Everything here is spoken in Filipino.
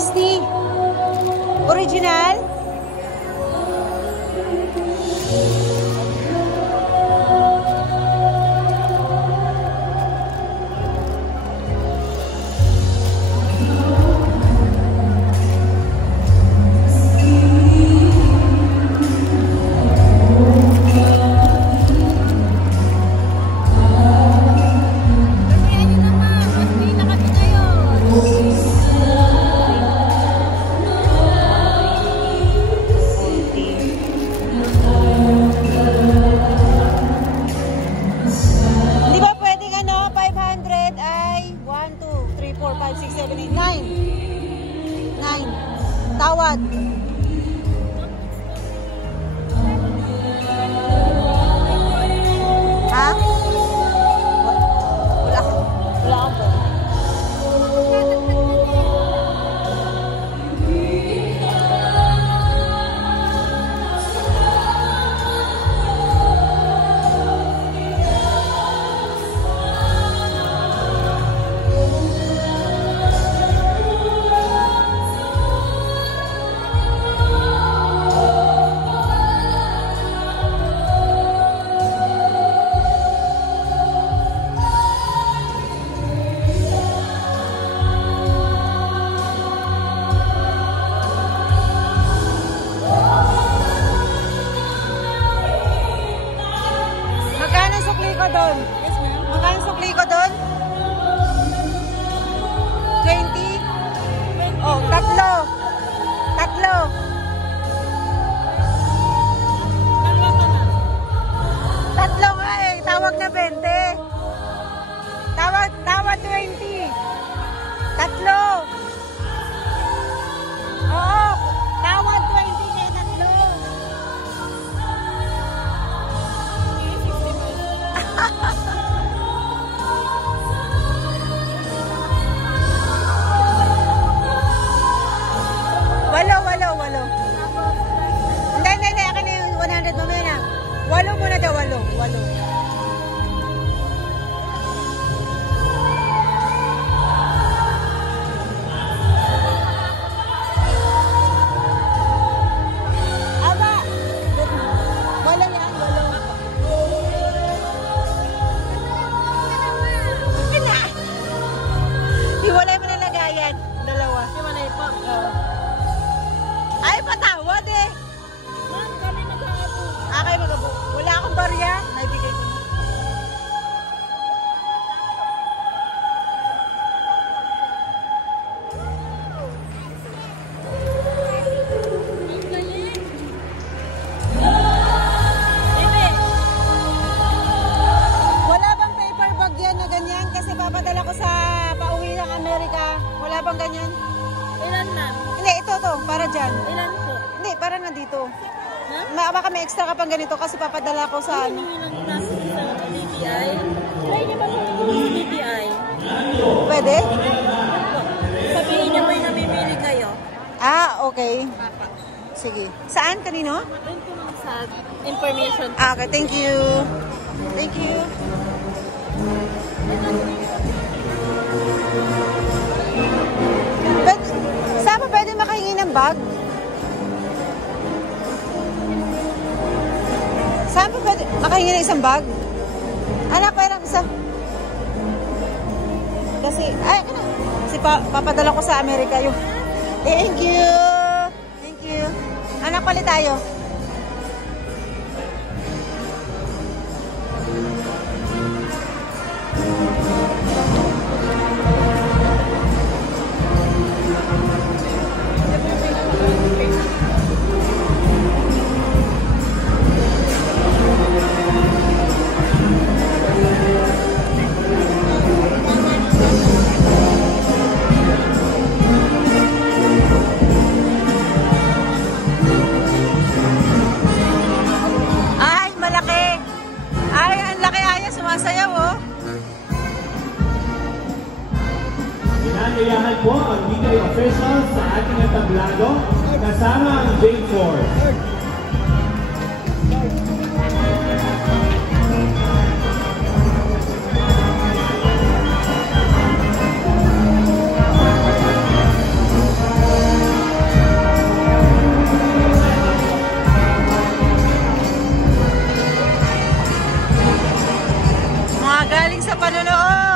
60. Original? Tawad. Ha? Wala ka ba? Doon. Yes, ma'am. Magkano sukli ko doon? 20? Oh, tatlo. Tatlo. Tatlo nga eh. Tawag na 20. Tawag 20. Tatlo. Oo. Tawag 20 kaya tatlo. Walo. Hindi. Akin na yung 100 mamaya na. Walo muna daw, walo. Aba! Walo yan, walo. Hiwalay mo na lagayan. Dalawa. Hiwalay po. Ay, patawad eh. Ma'am, kami mag-aabo. Kayo mag-aabo. Wala akong barya. Naibigay ko na. Wala bang paper bag yan na ganyan? Kasi papadala ko sa pauwi ng Amerika. Wala bang ganyan? Ilan, ma'am? Hindi, ito to. Para dyan. Ilan po? Hindi, para nandito. Huh? Baka may extra ka pang ganito kasi papadala ko sa ano. DTI? Try niya ba po yung DTI? Pwede? Sabihin niya may namimili kayo. Ah, okay. Sige. Saan? Kanino? Doon po sa information. Ah, okay. Thank you. Thank you. Saan pa pwede makahingi ng bag? Saan pa pwede makahingi ng isang bag? Anak, parang isa. Kasi, ano? Kasi papadala ko sa Amerika yung. Thank you. Thank you. Anak, palit tayo. Inanyayahan po ang DJ officials sa ating entablado kasama ang J-Force. sa panonood.